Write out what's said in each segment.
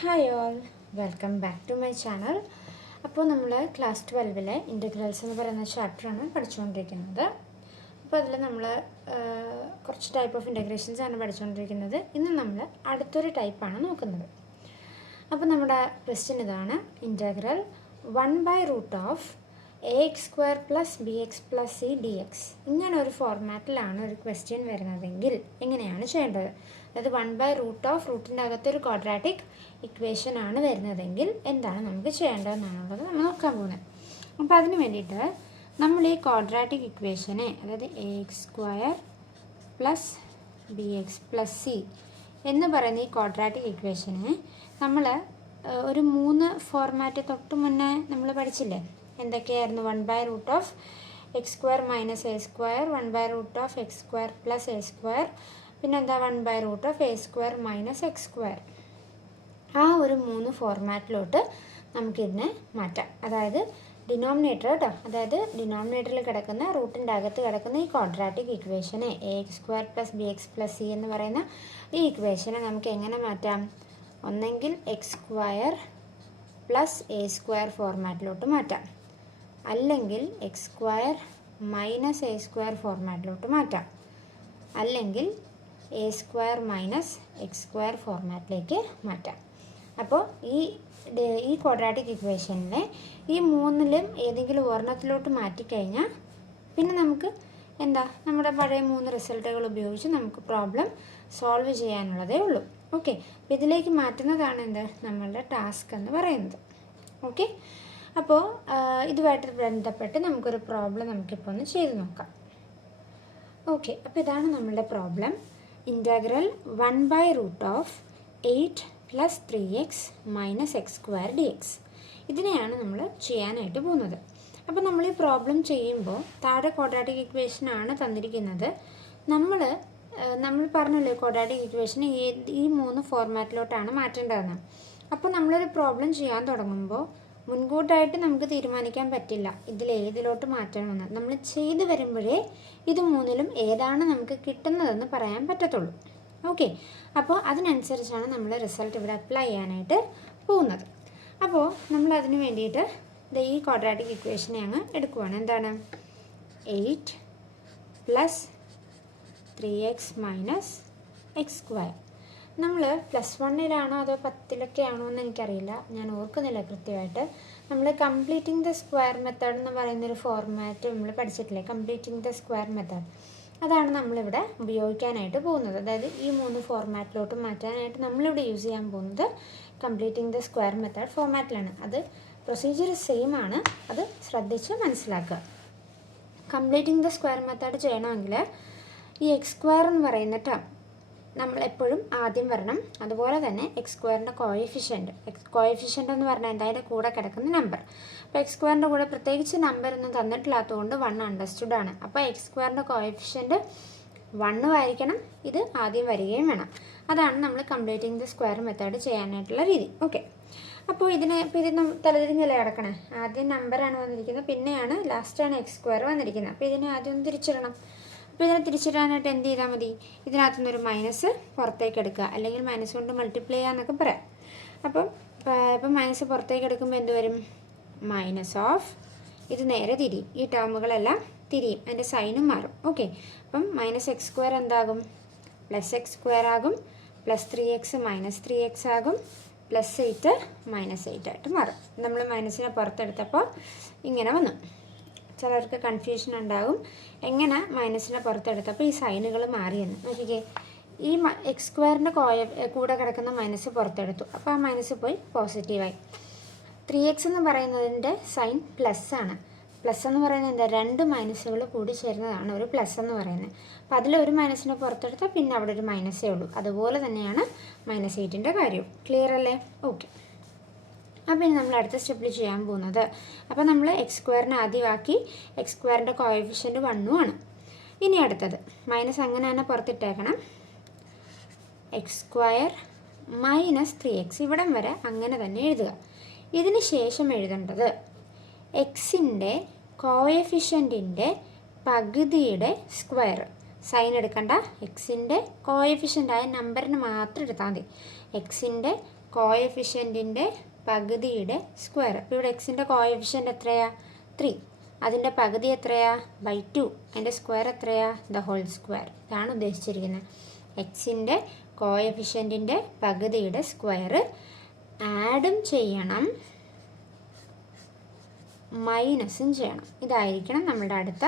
Hi all, welcome back to my channel. അപ്പോൾ നമ്മൾ class 12 integrals എന്ന് പറയുന്ന ചാപ്റ്ററാണ് പഠിച്ചുകൊണ്ടിരിക്കുന്നത്. അപ്പോൾ അതിൽ നമ്മൾ കുറച്ച് ടൈപ്പ് ഓഫ് ഇൻ്റഗ്രേഷൻസ് ആണ് പഠിച്ചുകൊണ്ടിരിക്കുന്നത്. ഇന്ന് നമ്മൾ അടുത്തൊരു ടൈപ്പാണ് നോക്കുന്നത്. അപ്പോൾ നമ്മുടെ ക്വസ്റ്റ്യൻ ഇതാണ്: integral 1/√(ax² + bx + c dx. ഇങ്ങനെ ഒരു ഫോർമാറ്റിലാണ് ഒരു ക്വസ്റ്റ്യൻ വരുന്നതെങ്കിൽ എങ്ങനെയാണ് ചെയ്യേണ്ടത്? അതായത് 1/√(, റൂട്ടിൻ്റെ അകത്തൊരു ക്വാഡ്രാറ്റിക് ഇക്വേഷൻ ആണ് വരുന്നതെങ്കിൽ എന്താണ് നമുക്ക് ചെയ്യേണ്ടതെന്നാണുള്ളത് നമ്മൾ നോക്കാൻ പോകുന്നത്. അപ്പോൾ അതിന് വേണ്ടിയിട്ട് നമ്മൾ ഈ ക്വാഡ്രാറ്റിക് ഇക്വേഷനെ, അതായത് ax² + bx + c എന്ന് പറയുന്ന ഈ ക്വാഡ്രാറ്റിക് ഇക്വേഷനെ നമ്മൾ ഒരു 3 ഫോർമാറ്റ് തൊട്ട് മുന്നേ നമ്മൾ പഠിച്ചില്ലേ? എന്തൊക്കെയായിരുന്നു? 1/√(x² - a², 1/√(x² + a², പിന്നെന്താ 1/√(a² - x². ആ ഒരു 3 ഫോർമാറ്റിലോട്ട് നമുക്കിതിനെ മാറ്റാം. അതായത് ഡിനോമിനേറ്റർ കേട്ടോ, അതായത് ഡിനോമിനേറ്ററിൽ കിടക്കുന്ന, റൂട്ടിൻ്റെ അകത്ത് കിടക്കുന്ന ഈ ക്വാഡ്രാറ്റിക് ഇക്വേഷനെ ax² + bx + c എന്ന് പറയുന്ന ഈ ഇക്വേഷനെ നമുക്ക് എങ്ങനെ മാറ്റാം? ഒന്നെങ്കിൽ x² + a² ഫോർമാറ്റിലോട്ട് മാറ്റാം, അല്ലെങ്കിൽ x² - a² ഫോർമാറ്റിലോട്ട് മാറ്റാം, അല്ലെങ്കിൽ a² - x² ഫോർമാറ്റിലേക്ക് മാറ്റാം. അപ്പോൾ ഈ ക്വാഡ്രാറ്റിക് ഇക്വേഷനിലെ ഈ 3ലും ഏതെങ്കിലും ഒരെണ്ണത്തിലോട്ട് മാറ്റിക്കഴിഞ്ഞാൽ പിന്നെ നമുക്ക് നമ്മുടെ പഴയ 3 റിസൾട്ടുകൾ ഉപയോഗിച്ച് നമുക്ക് പ്രോബ്ലം സോൾവ് ചെയ്യാനുള്ളതേ ഉള്ളൂ. ഓക്കെ, അപ്പോൾ ഇതിലേക്ക് മാറ്റുന്നതാണ് നമ്മളുടെ ടാസ്ക് എന്ന് പറയുന്നത്. ഓക്കെ, അപ്പോൾ ഇതുമായിട്ട് ബന്ധപ്പെട്ട് നമുക്കൊരു പ്രോബ്ലം നമുക്കിപ്പോൾ ഒന്ന് ചെയ്ത് നോക്കാം. ഓക്കെ, അപ്പോൾ ഇതാണ് നമ്മളുടെ problem. Integral 1/√8 + 3x - x² dx. ഇതിനെയാണ് നമ്മൾ ചെയ്യാനായിട്ട് പോകുന്നത്. അപ്പോൾ നമ്മൾ ഈ പ്രോബ്ലം ചെയ്യുമ്പോൾ താഴെ ക്വാഡ്രാറ്റിക് ഇക്വേഷനാണ് തന്നിരിക്കുന്നത്. നമ്മൾ പറഞ്ഞല്ലോ ക്വാഡ്രാറ്റിക് ഇക്വേഷൻ ഈ 3 ഫോർമാറ്റിലോട്ടാണ് മാറ്റേണ്ടതെന്ന്. അപ്പോൾ നമ്മളൊരു പ്രോബ്ലം ചെയ്യാൻ തുടങ്ങുമ്പോൾ മുൻകൂട്ടായിട്ട് നമുക്ക് തീരുമാനിക്കാൻ പറ്റില്ല ഇതിലേതിലോട്ട് മാറ്റണമെന്ന്. നമ്മൾ ചെയ്ത് വരുമ്പോഴേ ഇത് 3ലും ഏതാണ് നമുക്ക് കിട്ടുന്നതെന്ന് പറയാൻ പറ്റത്തുള്ളൂ. ഓക്കെ, അപ്പോൾ അതിനനുസരിച്ചാണ് നമ്മൾ റിസൾട്ട് ഇവിടെ അപ്ലൈ ചെയ്യാനായിട്ട് പോകുന്നത്. അപ്പോൾ നമ്മൾ അതിന് വേണ്ടിയിട്ട് ഈ ക്വാഡ്രാറ്റിക് ഇക്വേഷനെ അങ്ങ് എടുക്കുവാണ്. എന്താണ്? 8 + 3x - x². നമ്മൾ +1-ലാണോ അതോ 10-ലൊക്കെ ആണോ എന്ന് എനിക്കറിയില്ല, ഞാൻ ഓർക്കുന്നില്ല കൃത്യമായിട്ട്. നമ്മൾ കംപ്ലീറ്റിംഗ് ദ സ്ക്വയർ മെത്തേഡ് എന്ന് പറയുന്നൊരു ഫോർമാറ്റ് നമ്മൾ പഠിച്ചിട്ടില്ലേ? കംപ്ലീറ്റിംഗ് ദ സ്ക്വയർ മെത്തേഡ്, അതാണ് നമ്മളിവിടെ ഉപയോഗിക്കാനായിട്ട് പോകുന്നത്. അതായത് ഈ 3 ഫോർമാറ്റിലോട്ട് മാറ്റാനായിട്ട് നമ്മളിവിടെ യൂസ് ചെയ്യാൻ പോകുന്നത് കംപ്ലീറ്റിംഗ് ദ സ്ക്വയർ മെത്തേഡ് ഫോർമാറ്റിലാണ്. അത് പ്രൊസീജിയർ സെയിം ആണ്, അത് ശ്രദ്ധിച്ച് മനസ്സിലാക്കുക. കംപ്ലീറ്റിംഗ് ദ സ്ക്വയർ മെത്തേഡ് ചെയ്യണമെങ്കിൽ ഈ x² എന്ന് പറയുന്ന ടേം നമ്മൾ എപ്പോഴും ആദ്യം വരണം. അതുപോലെ തന്നെ x²ൻ്റെ കോഎഫിഷ്യൻ്റ് എന്ന് പറഞ്ഞാൽ അതിൻ്റെ കൂടെ കിടക്കുന്ന നമ്പർ. അപ്പോൾ x²ൻ്റെ കൂടെ പ്രത്യേകിച്ച് നമ്പർ ഒന്നും തന്നിട്ടില്ലാത്തതുകൊണ്ട് 1 അണ്ടർസ്റ്റുഡ് ആണ്. അപ്പോൾ x²ൻ്റെ കോഎഫിഷ്യൻ്റ് 1 ആയിരിക്കണം, ഇത് ആദ്യം വരികയും വേണം. അതാണ് നമ്മൾ കംപ്ലീറ്റിംഗ് ദ സ്ക്വയർ മെത്തേഡ് ചെയ്യാനായിട്ടുള്ള രീതി. ഓക്കെ, അപ്പോൾ ഇത് തലതിരിഞ്ഞല്ലേ കിടക്കണേ? ആദ്യം നമ്പറാണ് വന്നിരിക്കുന്നത്, പിന്നെയാണ് ലാസ്റ്റാണ് x² വന്നിരിക്കുന്നത്. അപ്പോൾ ഇതിനെ ആദ്യം ഒന്ന് തിരിച്ചിടണം. അപ്പോൾ ഇതിനെ തിരിച്ചിടാനായിട്ട് എന്ത് ചെയ്താൽ മതി? ഇതിനകത്തുനിന്ന് ഒരു മൈനസ് പുറത്തേക്ക് എടുക്കുക, അല്ലെങ്കിൽ മൈനസ് കൊണ്ട് മൾട്ടിപ്ലൈ ചെയ്യാന്നൊക്കെ പറയാം. ഇപ്പം മൈനസ് പുറത്തേക്ക് എടുക്കുമ്പോൾ എന്ത് വരും? -, ഇത് നേരെ തിരിയും, ഈ ടേമുകളെല്ലാം തിരിയും, അതിൻ്റെ സൈനും മാറും. ഓക്കെ, അപ്പം -x² എന്താകും? +x² ആകും, +3x - 3x ആകും, +8 - 8 ആയിട്ട് മാറും. നമ്മൾ മൈനസിനെ പുറത്തെടുത്തപ്പോൾ ഇങ്ങനെ വന്നു. ചിലർക്ക് കൺഫ്യൂഷൻ ഉണ്ടാകും, എങ്ങനെ മൈനസിനെ പുറത്തെടുത്തപ്പോൾ ഈ സൈനുകൾ മാറിയെന്ന്. നോക്കിക്കേ, ഈ x²ൻ്റെ കൂടെ കിടക്കുന്ന മൈനസ് പുറത്തെടുത്തു, അപ്പോൾ ആ മൈനസ് പോയി പോസിറ്റീവായി. 3x എന്ന് പറയുന്നതിൻ്റെ സൈൻ പ്ലസ് ആണ്. പ്ലസ് എന്ന് പറയുന്നത് എന്താ? 2 മൈനസുകൾ കൂടി ചേരുന്നതാണ് ഒരു പ്ലസ് എന്ന് പറയുന്നത്. അപ്പോൾ അതിലൊരു മൈനസിനെ പുറത്തെടുത്താൽ പിന്നെ അവിടെ ഒരു മൈനസേ ഉള്ളൂ. അതുപോലെ തന്നെയാണ് -8ൻ്റെ കാര്യവും. ക്ലിയർ അല്ലേ? ഓക്കെ, അപ്പോൾ ഇനി നമ്മൾ അടുത്ത സ്റ്റെപ്പിൽ ചെയ്യാൻ പോകുന്നത്, അപ്പോൾ നമ്മൾ x² ആദ്യമാക്കി, x²ൻ്റെ കോഎഫിഷ്യൻ്റ് 1 ആണ്. ഇനി അടുത്തത് മൈനസ് അങ്ങനെ തന്നെ പുറത്തിട്ടേക്കണം. x² - 3x, ഇവിടം വരെ അങ്ങനെ തന്നെ എഴുതുക. ഇതിന് ശേഷം എഴുതേണ്ടത് എക്സിൻ്റെ കോഎഫിഷ്യൻറ്റിൻ്റെ പകുതിയുടെ സ്ക്വയർ. സൈൻ എടുക്കണ്ട, എക്സിൻ്റെ കോഎഫിഷ്യൻ്റായ നമ്പറിന് മാത്രം എടുത്താൽ മതി. എക്സിൻ്റെ കോഎഫിഷ്യൻറ്റിൻ്റെ പകുതിയുടെ സ്ക്വയർ. അപ്പോൾ ഇവിടെ എക്സിൻ്റെ കോഎഫിഷ്യൻ്റ് എത്രയാ? 3. അതിൻ്റെ പകുതി എത്രയാ? ബൈ 2. അതിൻ്റെ സ്ക്വയർ എത്രയാ? The whole square. ഇതാണ് ഉദ്ദേശിച്ചിരിക്കുന്നത്. എക്സിൻ്റെ കോഎഫിഷ്യൻറ്റിൻ്റെ പകുതിയുടെ സ്ക്വയർ ആഡും ചെയ്യണം, മൈനസും ചെയ്യണം. ഇതായിരിക്കണം നമ്മുടെ അടുത്ത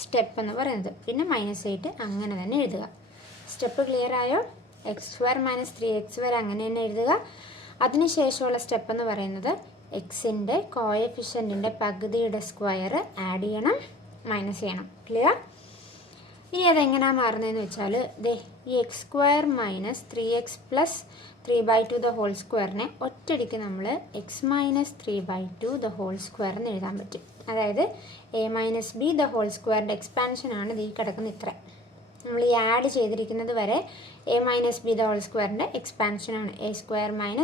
സ്റ്റെപ്പ് എന്ന് പറയുന്നത്. പിന്നെ -8 അങ്ങനെ തന്നെ എഴുതുക. സ്റ്റെപ്പ് ക്ലിയർ ആയോ? x² - 3x വരെ അങ്ങനെ തന്നെ എഴുതുക. അതിനുശേഷമുള്ള സ്റ്റെപ്പ് എന്ന് പറയുന്നത് എക്സിൻ്റെ കോഎഫിഷ്യൻറ്റിൻ്റെ പകുതിയുടെ സ്ക്വയർ ആഡ് ചെയ്യണം, മൈനസ് ചെയ്യണം. ക്ലിയർ? ഇനി അതെങ്ങനെയാണ് മാറുന്നതെന്ന് വെച്ചാൽ ഈ x² - 3x + 3/2 ദ ഹോൾ സ്ക്വയറിനെ ഒറ്റയടിക്ക് നമ്മൾ x - 3/2 ദ ഹോൾ സ്ക്വയർ എന്ന് എഴുതാൻ പറ്റും. അതായത് a - b ദ ഹോൾ സ്ക്വയറിൻ്റെ എക്സ്പാൻഷനാണ് ഈ കിടക്കുന്ന ഇത്ര. നമ്മൾ ഈ ആഡ് ചെയ്തിരിക്കുന്നത് വരെ a - b ദ ഹോൾ സ്ക്വയറിൻ്റെ എക്സ്പാൻഷനാണ്. a²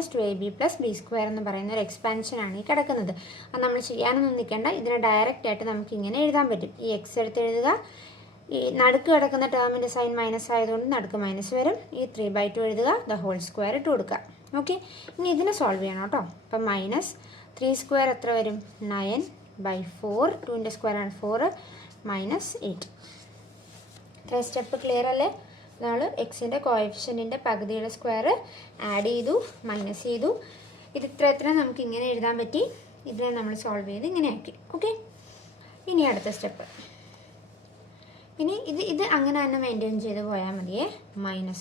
- 2ab + b² എന്ന് പറയുന്ന ഒരു എക്സ്പാൻഷനാണ് ഈ കിടക്കുന്നത്. അത് നമ്മൾ ചെയ്യാനൊന്നും നിൽക്കേണ്ട. ഇതിനെ ഡയറക്റ്റ് ആയിട്ട് നമുക്ക് ഇങ്ങനെ എഴുതാൻ പറ്റും. ഈ x എടുത്ത് എഴുതുക. ഈ നടുക്ക് കിടക്കുന്ന ടേമിൻ്റെ സൈൻ മൈനസ് ആയതുകൊണ്ട് നടുക്ക് മൈനസ് വരും. ഈ 3/2 എഴുതുക, ദ ഹോൾ സ്ക്വയർ ഇട്ട് കൊടുക്കുക. ഓക്കെ, ഇനി ഇതിനെ സോൾവ് ചെയ്യണം കേട്ടോ. അപ്പം -3² എത്ര വരും? 9/4. 2ൻ്റെ സ്ക്വയർ ആണ് 4 -8. ഇത്ര സ്റ്റെപ്പ് ക്ലിയർ അല്ലേ? നമ്മൾ എക്സിൻ്റെ കോഎഫിഷ്യൻറ്റിൻ്റെ പകുതിയുടെ സ്ക്വയർ ആഡ് ചെയ്തു, മൈനസ് ചെയ്തു. ഇത് ഇത്ര നമുക്ക് ഇങ്ങനെ എഴുതാൻ പറ്റി. ഇതിനെ നമ്മൾ സോൾവ് ചെയ്ത് ഇങ്ങനെ ആക്കി. ഓക്കെ, ഇനി അടുത്ത സ്റ്റെപ്പ്. ഇനി ഇത് അങ്ങനെ തന്നെ മെയിൻറ്റെയിൻ ചെയ്ത് പോയാൽ മതിയേ. -(x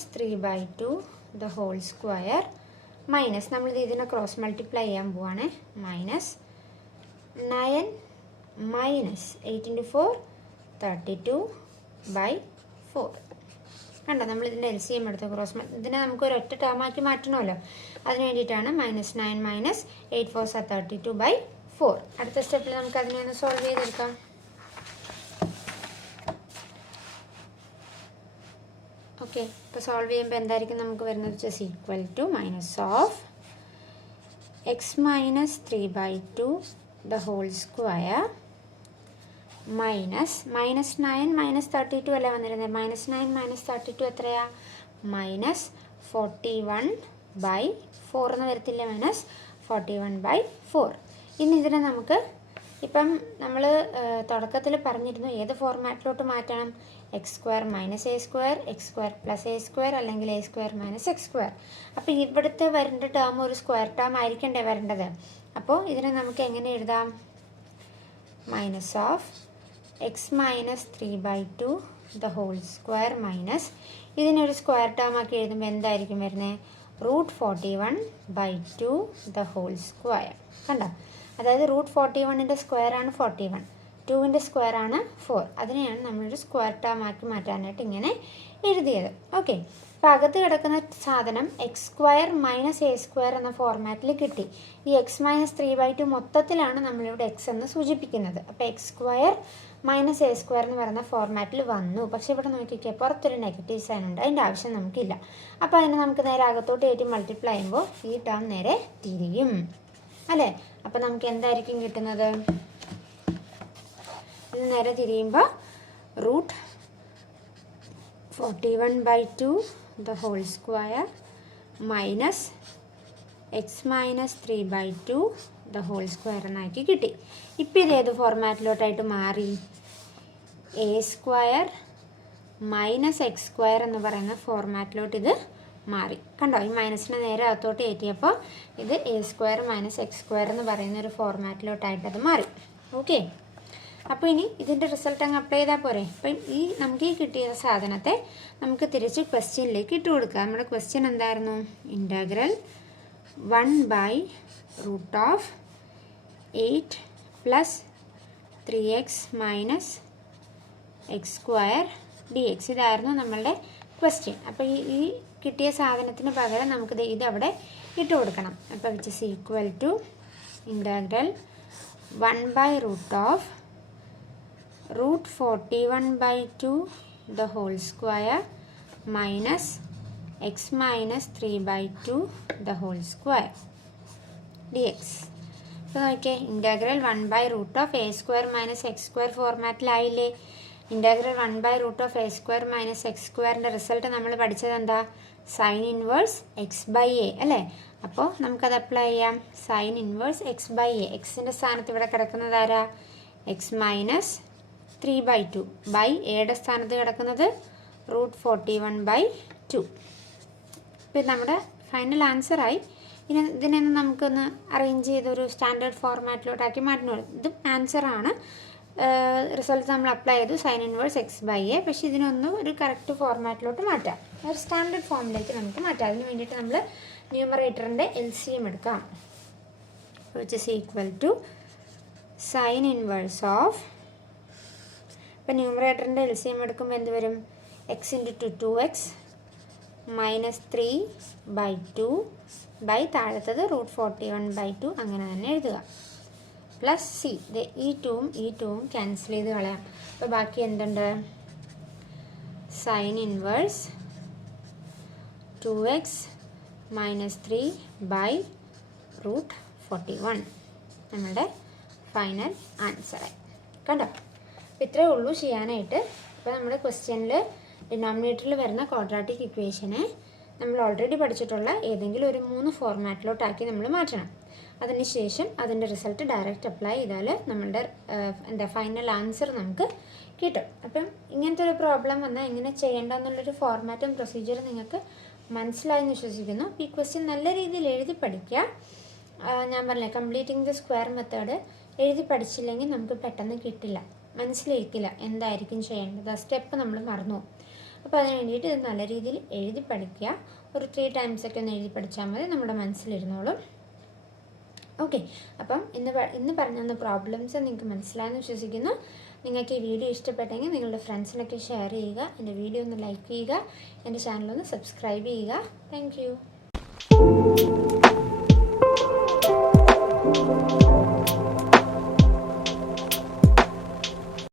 - 3/2 the whole square) minus നമ്മളിത് ഇതിനെ ക്രോസ് മൾട്ടിപ്ലൈ ചെയ്യാൻ പോവാണ്. -9 - 8 × 4 32/4. കണ്ടോ, നമ്മളിതിൻ്റെ LCM എടുത്ത് ക്രോസ് ഇതിനെ നമുക്ക് ഒരു ഒറ്റ ടേമാക്കി മാറ്റണമല്ലോ. അതിന് വേണ്ടിയിട്ടാണ് -9 - 8 4 32/4. അടുത്ത സ്റ്റെപ്പിൽ നമുക്ക് അതിനെ ഒന്ന് സോൾവ് ചെയ്തെടുക്കാം. ഓക്കെ, ഇപ്പോൾ സോൾവ് ചെയ്യുമ്പോൾ എന്തായിരിക്കും നമുക്ക് വരുന്നത്? Just equal to -(x - 3/2 the whole square) -(9 - 32) അല്ലേ വന്നിരുന്നത്. -9 - 32 എത്രയാ? -41/4 എന്ന് വരത്തില്ല. -41/4. ഇനി ഇതിനെ നമുക്ക് ഇപ്പം നമ്മൾ തുടക്കത്തിൽ പറഞ്ഞിരുന്നു ഏത് ഫോർമാറ്റിലോട്ട് മാറ്റണം? x² - a², x² + a² അല്ലെങ്കിൽ a² - x². അപ്പോൾ ഇവിടുത്തെ വരേണ്ട ടേം ഒരു സ്ക്വയർ ടേം ആയിരിക്കണ്ടേ വരേണ്ടത്. അപ്പോൾ ഇതിനെ നമുക്ക് എങ്ങനെ എഴുതാം? -(x - 3/2 the whole square) minus ഇതിനൊരു സ്ക്വയർ ടേം ആക്കി എഴുതുമ്പോൾ എന്തായിരിക്കും വരുന്നത്? √41/2 ദ ഹോൾ സ്ക്വയർ. കണ്ടോ, അതായത് √41ൻ്റെ സ്ക്വയർ ആണ് 41, 2ൻ്റെ സ്ക്വയർ ആണ് 4. അതിനെയാണ് നമ്മളൊരു സ്ക്വയർ ടേം ആക്കി മാറ്റാനായിട്ട് ഇങ്ങനെ എഴുതിയത്. ഓക്കെ, അപ്പോൾ അകത്ത് കിടക്കുന്ന സാധനം x² - a² എന്ന ഫോർമാറ്റിൽ കിട്ടി. ഈ x - 3/2 മൊത്തത്തിലാണ് നമ്മളിവിടെ x എന്ന് സൂചിപ്പിക്കുന്നത്. അപ്പോൾ x² - a² എന്ന് പറയുന്ന ഫോർമാറ്റിൽ വന്നു. പക്ഷേ ഇവിടെ നോക്കിക്കേ, പുറത്തൊരു നെഗറ്റീവ് സൈൻ ഉണ്ട്. അതിൻ്റെ ആവശ്യം നമുക്കില്ല. അപ്പോൾ അതിനെ നമുക്ക് നേരെ അകത്തോട്ട് കയറ്റി മൾട്ടിപ്ലൈ ചെയ്യുമ്പോൾ ഈ ടേം നേരെ തിരിയും അല്ലേ. അപ്പോൾ നമുക്ക് എന്തായിരിക്കും കിട്ടുന്നത്? ഇത് നേരെ തിരിയുമ്പോൾ √41/2 the whole square minus x - 3/2 the whole square എന്നാക്കി കിട്ടി. ഇപ്പോൾ ഇത് ഏത് ഫോർമാറ്റിലോട്ടായിട്ട് മാറി? a² - x² എന്ന് പറയുന്ന ഫോർമാറ്റിലോട്ട് ഇത് മാറി. കണ്ടോ, ഈ മൈനസിനെ നേരെ അകത്തോട്ട് കയറ്റിയപ്പോൾ ഇത് a² - x² എന്ന് പറയുന്ന ഒരു ഫോർമാറ്റിലോട്ടായിട്ടത് മാറി. ഓക്കെ, അപ്പോൾ ഇനി ഇതിൻ്റെ റിസൾട്ട് അങ്ങ് അപ്ലൈ ചെയ്താൽ പോരെ. അപ്പം നമുക്ക് ഈ കിട്ടിയ സാധനത്തെ നമുക്ക് തിരിച്ച് ക്വസ്റ്റ്യനിലേക്ക് ഇട്ട് കൊടുക്കുക. നമ്മുടെ ക്വസ്റ്റ്യൻ എന്തായിരുന്നു? Integral 1/√8 + 3x - x² dx. ഇതായിരുന്നു നമ്മളുടെ ക്വസ്റ്റ്യൻ. അപ്പോൾ ഈ കിട്ടിയ സാധനത്തിന് പകരം നമുക്ക് ഇതവിടെ ഇട്ട് കൊടുക്കണം. അപ്പോൾ which is equal to integral 1/√41/2 the whole square minus x - 3/2 the whole square dx. അപ്പോൾ നോക്കിയേ, integral 1/√a² - x² ഫോർമാറ്റിലായില്ലേ. Integral 1/√(a² - x²) result നമ്മൾ പഠിച്ചത് എന്താ? സൈൻ ഇൻവേഴ്സ് x/a അല്ലേ? അപ്പോൾ നമുക്കത് അപ്ലൈ ചെയ്യാം. Sine inverse x/a. എക്സിൻ്റെ സ്ഥാനത്ത് ഇവിടെ കിടക്കുന്നത് ആരാ? x - 3/2 ബൈ എയുടെ സ്ഥാനത്ത് കിടക്കുന്നത് √41/2. ഇപ്പം നമ്മുടെ ഫൈനൽ ആൻസറായി. ഇനി ഇതിനെ നമുക്കൊന്ന് അറേഞ്ച് ചെയ്തൊരു സ്റ്റാൻഡേർഡ് ഫോർമാറ്റിലോട്ടാക്കി മാറ്റണം. ഇതും ആൻസറാണ്. റിസൾട്ട് നമ്മൾ അപ്ലൈ ചെയ്തു സൈൻ ഇൻവേഴ്സ് x/a. പക്ഷേ ഇതിനൊന്നും ഒരു കറക്റ്റ് ഫോർമാറ്റിലോട്ട് മാറ്റാം, ഒരു സ്റ്റാൻഡേർഡ് ഫോമിലേക്ക് നമുക്ക് മാറ്റാം. അതിന് വേണ്ടിയിട്ട് നമ്മൾ ന്യൂമറേറ്ററിൻ്റെ LCM എടുക്കാം. Which is equal to sine inverse of, ഇപ്പം ന്യൂമറേറ്ററിൻ്റെ LCM എടുക്കുമ്പോൾ എന്ത് വരും? x × 2x - 3/2 ബൈ താഴത്തത് √41/2 അങ്ങനെ തന്നെ എഴുതുക. പ്ലസ് സി, ഈ ടൂവും ക്യാൻസൽ ചെയ്ത് കളയാം. അപ്പോൾ ബാക്കി എന്തുണ്ട്? സൈൻ ഇൻവേഴ്സ് 2x - 3/√41 നമ്മുടെ ഫൈനൽ ആൻസറായി. കണ്ടോ? അപ്പോൾ ഇത്രയേ ഉള്ളൂ ചെയ്യാനായിട്ട്. അപ്പോൾ നമ്മുടെ ക്വസ്റ്റ്യനിൽ ഡിനോമിനേറ്ററിൽ വരുന്ന ക്വാഡ്രാറ്റിക് ഇക്വേഷനെ നമ്മൾ ഓൾറെഡി പഠിച്ചിട്ടുള്ള ഏതെങ്കിലും ഒരു 3 ഫോർമാറ്റിലോട്ടാക്കി നമ്മൾ മാറ്റണം. അതിനുശേഷം അതിൻ്റെ റിസൾട്ട് ഡയറക്റ്റ് അപ്ലൈ ചെയ്താൽ നമ്മളുടെ ഫൈനൽ ആൻസർ നമുക്ക് കിട്ടും. അപ്പം ഇങ്ങനത്തെ ഒരു പ്രോബ്ലം വന്നാൽ എങ്ങനെ ചെയ്യേണ്ടതെന്നുള്ളൊരു ഫോർമാറ്റും പ്രൊസീജിയറും നിങ്ങൾക്ക് മനസ്സിലായെന്ന് വിശ്വസിക്കുന്നു. ഈ ക്വസ്റ്റ്യൻ നല്ല രീതിയിൽ എഴുതി പഠിക്കുക. ഞാൻ പറഞ്ഞില്ലേ, കംപ്ലീറ്റിംഗ് ദ സ്ക്വയർ മെത്തേഡ് എഴുതി പഠിച്ചില്ലെങ്കിൽ നമുക്ക് പെട്ടെന്ന് കിട്ടില്ല, മനസ്സിലിരിക്കില്ല എന്തായിരിക്കും ചെയ്യേണ്ടത്. ആ സ്റ്റെപ്പ് നമ്മൾ മറന്നു പോകും. അപ്പോൾ അതിന് വേണ്ടിയിട്ട് ഇത് നല്ല രീതിയിൽ എഴുതി പഠിക്കുക. ഒരു 3 times ഒക്കെ ഒന്ന് എഴുതി പഠിച്ചാൽ മതി, നമ്മുടെ മനസ്സിലിരുന്നോളും. ഓക്കെ, അപ്പം ഇന്ന് പറഞ്ഞ പ്രോബ്ലംസ് നിങ്ങൾക്ക് മനസ്സിലായെന്ന് വിശ്വസിക്കുന്നു. നിങ്ങൾക്ക് ഈ വീഡിയോ ഇഷ്ടപ്പെട്ടെങ്കിൽ നിങ്ങളുടെ ഫ്രണ്ട്സിനൊക്കെ ഷെയർ ചെയ്യുക, എൻ്റെ വീഡിയോ ഒന്ന് ലൈക്ക് ചെയ്യുക, എൻ്റെ ചാനലൊന്ന് സബ്സ്ക്രൈബ് ചെയ്യുക. താങ്ക്